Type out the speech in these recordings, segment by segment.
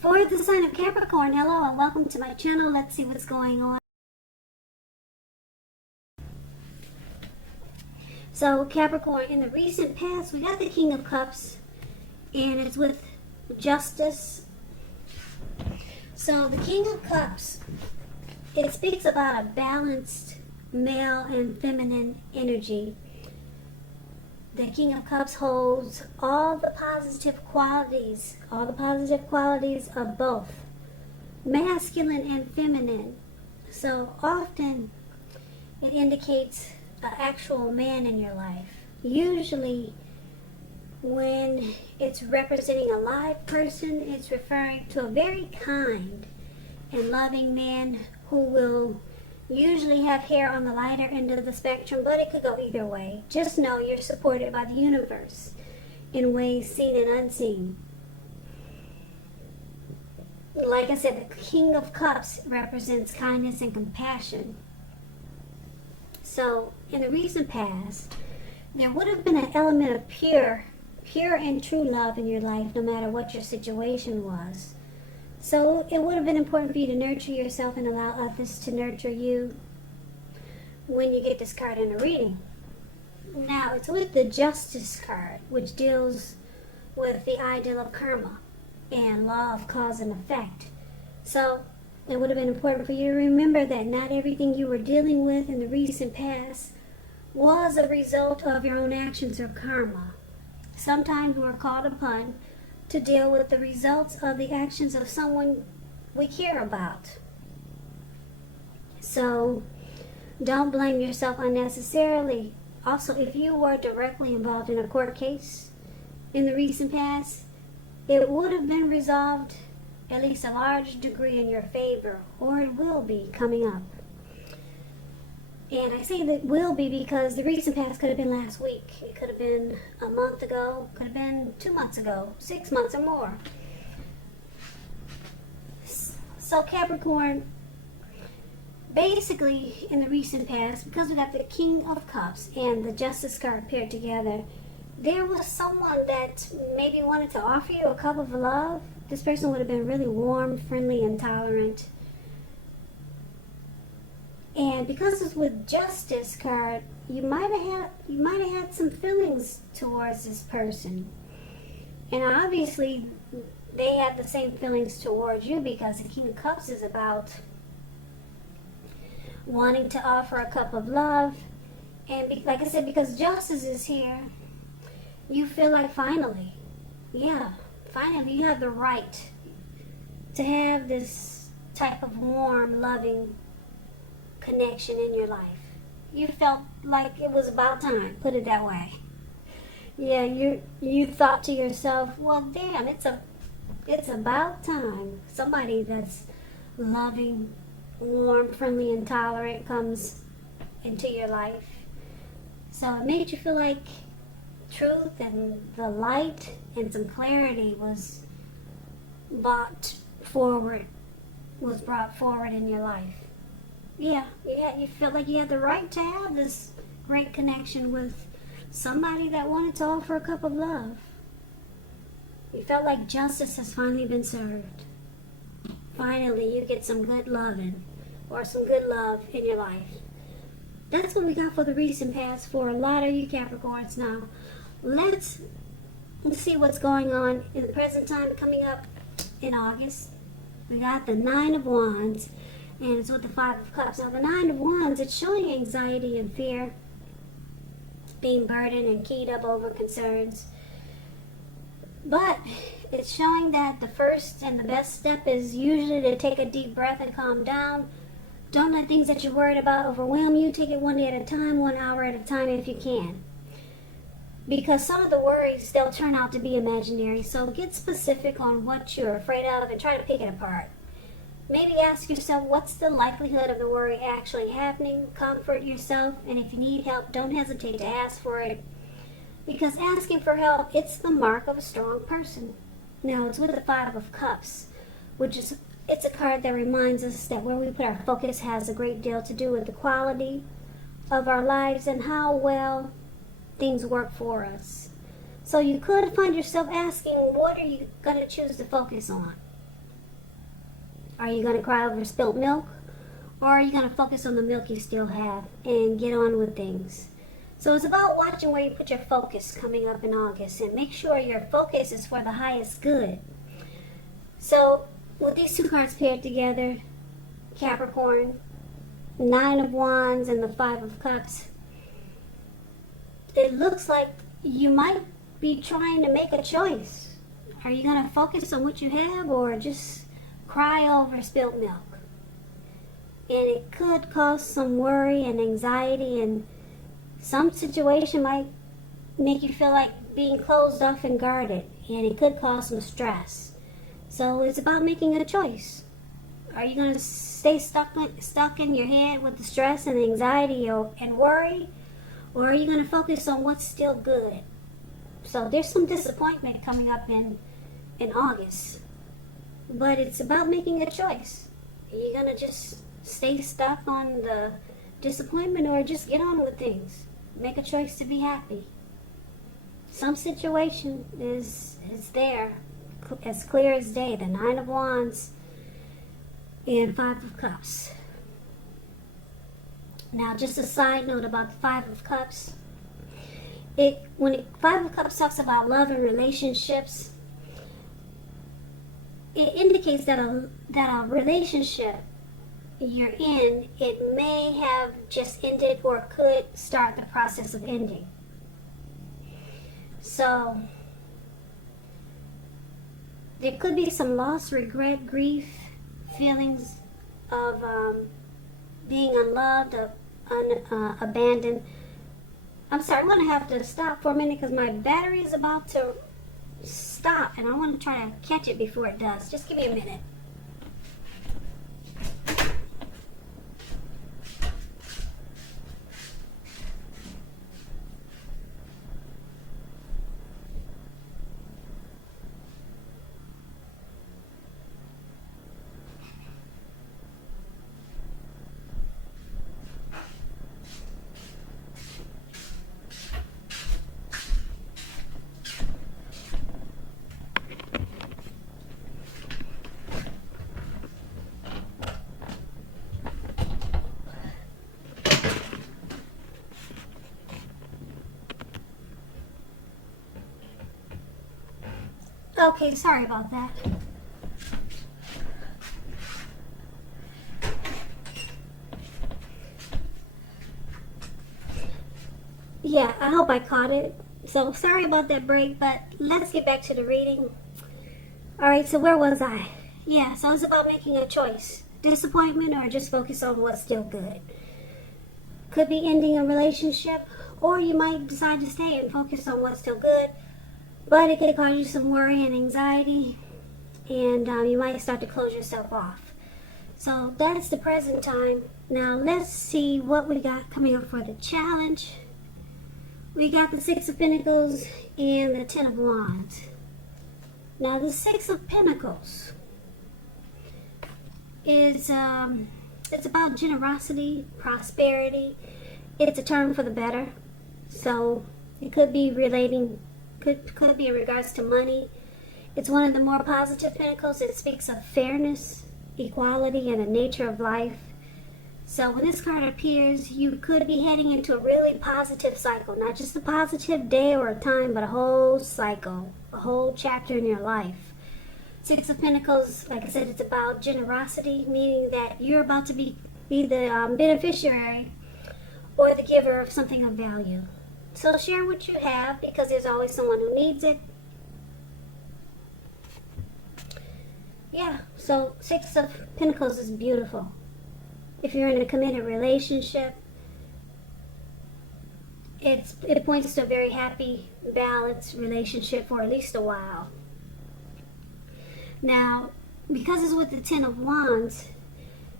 For the sign of Capricorn, hello and welcome to my channel. Let's see what's going on. So Capricorn, in the recent past, we got the King of Cups, and it's with justice. So the King of Cups, it speaks about a balanced male and feminine energy. The King of Cups holds all the positive qualities of both masculine and feminine. So often it indicates an actual man in your life. Usually when it's representing a live person, it's referring to a very kind and loving man who will usually have hair on the lighter end of the spectrum, but it could go either way. Just know you're supported by the universe in ways seen and unseen. Like I said, the King of Cups represents kindness and compassion. So in the recent past, there would have been an element of pure and true love in your life, no matter what your situation was. So it would have been important for you to nurture yourself and allow others to nurture you when you get this card in a reading. Now, it's with the Justice card, which deals with the ideal of karma and law of cause and effect. So it would have been important for you to remember that not everything you were dealing with in the recent past was a result of your own actions or karma. Sometimes we're called upon to deal with the results of the actions of someone we care about. So don't blame yourself unnecessarily. Also, if you were directly involved in a court case in the recent past, it would have been resolved at least a large degree in your favor, or it will be coming up. And I say that will be because the recent past could have been last week. It could have been a month ago, could have been 2 months ago, 6 months or more. So Capricorn, basically in the recent past, because we got the King of Cups and the Justice card paired together, there was someone that maybe wanted to offer you a cup of love. This person would have been really warm, friendly, and tolerant. And because it's with Justice card, you might have had some feelings towards this person. And obviously they have the same feelings towards you, because the King of Cups is about wanting to offer a cup of love. And like I said, because Justice is here, you feel like finally you have the right to have this type of warm, loving connection in your life. You felt like it was about time, put it that way. Yeah, you thought to yourself, well, damn, it's about time somebody that's loving, warm, friendly, and tolerant comes into your life. So it made you feel like truth and the light and some clarity was brought forward in your life. Yeah, you felt like you had the right to have this great connection with somebody that wanted to offer a cup of love. You felt like justice has finally been served. Finally, you get some good loving or some good love in your life. That's what we got for the recent past for a lot of you Capricorns. Now, let's see what's going on in the present time coming up in August. We got the Nine of Wands, and it's with the Five of Cups. Now, the Nine of Wands, it's showing anxiety and fear, being burdened and keyed up over concerns. But it's showing that the first and the best step is usually to take a deep breath and calm down. Don't let things that you're worried about overwhelm you. Take it one day at a time, 1 hour at a time if you can. Because some of the worries, they'll turn out to be imaginary. So get specific on what you're afraid of and try to pick it apart. Maybe ask yourself, what's the likelihood of the worry actually happening? Comfort yourself, and if you need help, don't hesitate to ask for it. Because asking for help, it's the mark of a strong person. Now, it's with the Five of Cups, it's a card that reminds us that where we put our focus has a great deal to do with the quality of our lives and how well things work for us. So you could find yourself asking, what are you going to choose to focus on? Are you going to cry over spilt milk? Or are you going to focus on the milk you still have and get on with things? So it's about watching where you put your focus coming up in August, and make sure your focus is for the highest good. So with these two cards paired together, Capricorn, Nine of Wands and the Five of Cups, it looks like you might be trying to make a choice. Are you going to focus on what you have or just cry over spilled milk? And it could cause some worry and anxiety, and some situation might make you feel like being closed off and guarded, and it could cause some stress. So it's about making a choice. Are you going to stay stuck in your head with the stress and anxiety and worry? Or are you going to focus on what's still good? So there's some disappointment coming up in August. But it's about making a choice. Are you going to just stay stuck on the disappointment or just get on with things? Make a choice to be happy. Some situation is there, as clear as day. The Nine of Wands and Five of Cups. Now, just a side note about the Five of Cups. Five of Cups talks about love and relationships, it indicates that a relationship you're in, it may have just ended or could start the process of ending. So there could be some loss, regret, grief, feelings of being unloved, abandoned. I'm sorry, I'm going to have to stop for a minute because my battery is about to stop and I want to try to catch it before it does. Just give me a minute. Okay, sorry about that. Yeah, I hope I caught it. So sorry about that break, but let's get back to the reading. Alright, so where was I? Yeah, so it's about making a choice. Disappointment or just focus on what's still good. Could be ending a relationship, or you might decide to stay and focus on what's still good. But it could cause you some worry and anxiety, and you might start to close yourself off. So that's the present time. Now let's see what we got coming up for the challenge. We got the Six of Pentacles and the Ten of Wands. Now the Six of Pentacles is it's about generosity, prosperity. It's a term for the better. So it could be relating. Could be in regards to money. It's one of the more positive pentacles. It speaks of fairness, equality, and the nature of life. So when this card appears, you could be heading into a really positive cycle. Not just a positive day or a time, but a whole cycle, a whole chapter in your life. Six of Pentacles, like I said, it's about generosity, meaning that you're about to be the beneficiary or the giver of something of value. So share what you have, because there's always someone who needs it. Yeah, so Six of Pentacles is beautiful. If you're in a committed relationship, it points to a very happy, balanced relationship for at least a while. Now, because it's with the Ten of Wands,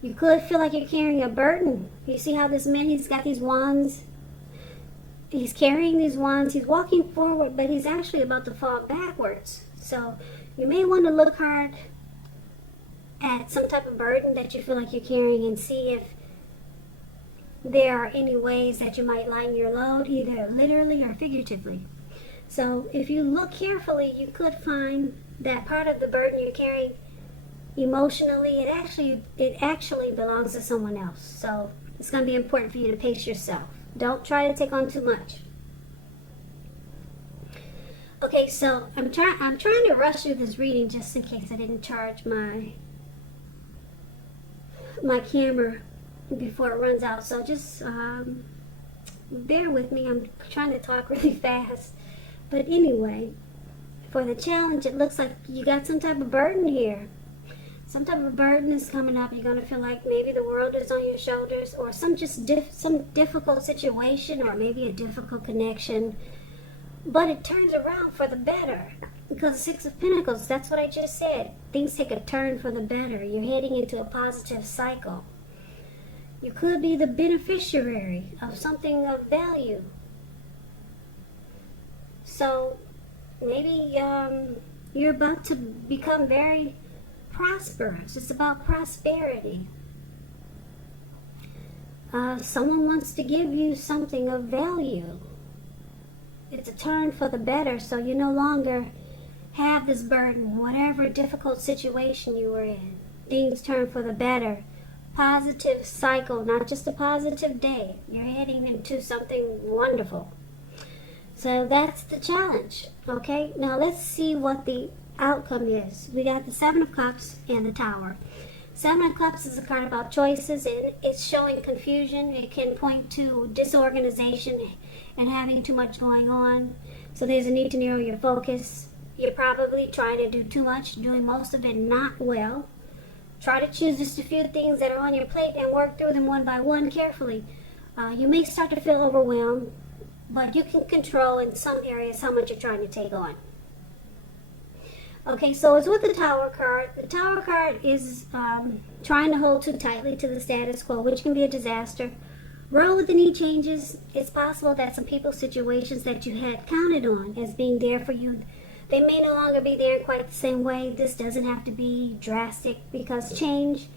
you could feel like you're carrying a burden. You see how this man, he's got these wands. He's carrying these wands. He's walking forward, but he's actually about to fall backwards. So you may want to look hard at some type of burden that you feel like you're carrying and see if there are any ways that you might lighten your load, either literally or figuratively. So if you look carefully, you could find that part of the burden you're carrying emotionally, it actually belongs to someone else. So it's going to be important for you to pace yourself. Don't try to take on too much. Okay, so I'm trying to rush through this reading just in case I didn't charge my camera before it runs out. So just bear with me. I'm trying to talk really fast. But anyway, for the challenge, it looks like you got some type of burden here. Some type of burden is coming up. You're going to feel like maybe the world is on your shoulders, or some difficult situation, or maybe a difficult connection. But it turns around for the better. Because the Six of Pentacles, that's what I just said. Things take a turn for the better. You're heading into a positive cycle. You could be the beneficiary of something of value. So maybe you're about to become very prosperous. It's about prosperity. Someone wants to give you something of value. It's a turn for the better, so you no longer have this burden. Whatever difficult situation you were in, things turn for the better. Positive cycle, not just a positive day. You're heading into something wonderful. So that's the challenge. Okay, now let's see what the outcome is. We got the Seven of Cups and the Tower. Seven of Cups is a card about choices, and it's showing confusion. It can point to disorganization and having too much going on. So there's a need to narrow your focus. You're probably trying to do too much, doing most of it not well. Try to choose just a few things that are on your plate and work through them one by one carefully. You may start to feel overwhelmed, but you can control in some areas how much you're trying to take on. Okay, so it's with the Tower card. The Tower card is trying to hold too tightly to the status quo, which can be a disaster. Roll with any changes. It's possible that some people's situations that you had counted on as being there for you, they may no longer be there in quite the same way. This doesn't have to be drastic because change,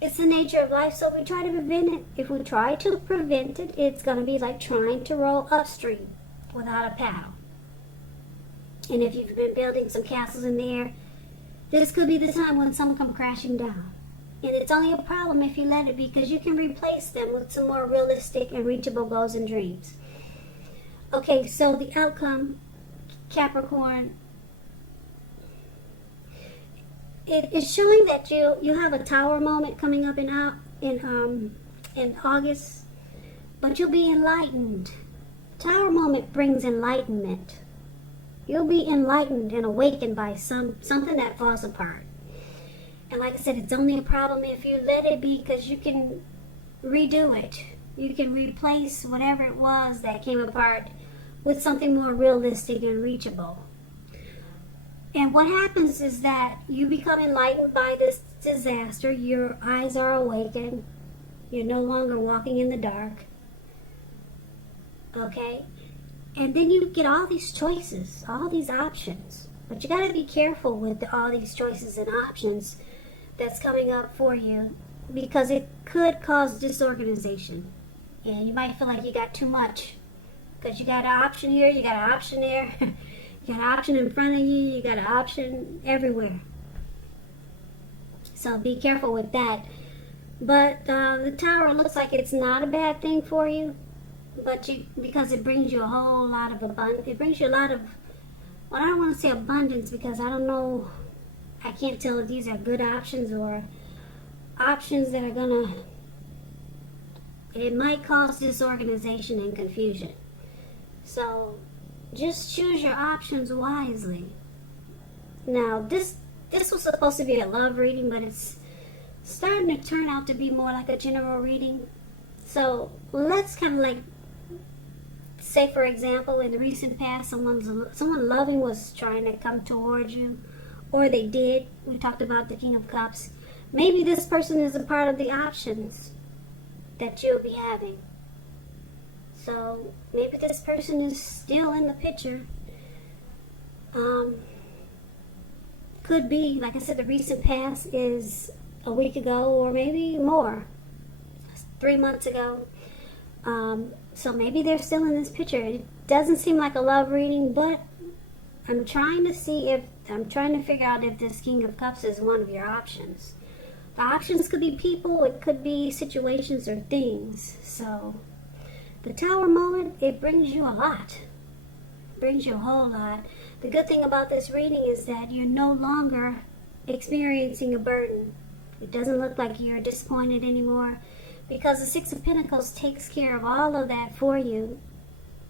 it's the nature of life, so we try to prevent it. If we try to prevent it, it's going to be like trying to row upstream without a paddle. And if you've been building some castles in the air, this could be the time when some come crashing down. And it's only a problem if you let it be, because you can replace them with some more realistic and reachable goals and dreams. Okay, so the outcome, Capricorn, it's showing that you have a Tower moment coming up in August, but you'll be enlightened. Tower moment brings enlightenment. You'll be enlightened and awakened by something that falls apart. And like I said, it's only a problem if you let it be, because you can redo it. You can replace whatever it was that came apart with something more realistic and reachable. And what happens is that you become enlightened by this disaster. Your eyes are awakened. You're no longer walking in the dark. Okay? And then you get all these choices, all these options. But you got to be careful with all these choices and options that's coming up for you, because it could cause disorganization. And you might feel like you got too much, because you got an option here, you got an option there, you got an option in front of you, you got an option everywhere. So be careful with that. But the Tower looks like it's not a bad thing for you, but because it brings you a whole lot of abundance. It brings you a lot of, well, I don't want to say abundance, because I don't know, I can't tell if these are good options or options that are gonna, it might cause disorganization and confusion. So just choose your options wisely. Now this was supposed to be a love reading, but it's starting to turn out to be more like a general reading. So let's kind of like say, for example, in the recent past, someone loving was trying to come towards you, or they did. We talked about the King of Cups. Maybe this person is a part of the options that you'll be having. So maybe this person is still in the picture. Could be, like I said, the recent past is a week ago, or maybe more, 3 months ago. So maybe they're still in this picture. It doesn't seem like a love reading, but I'm trying to figure out if this King of Cups is one of your options. The options could be people, it could be situations or things. So the Tower moment, it brings you a lot. It brings you a whole lot. The good thing about this reading is that you're no longer experiencing a burden. It doesn't look like you're disappointed anymore, because the Six of Pentacles takes care of all of that for you.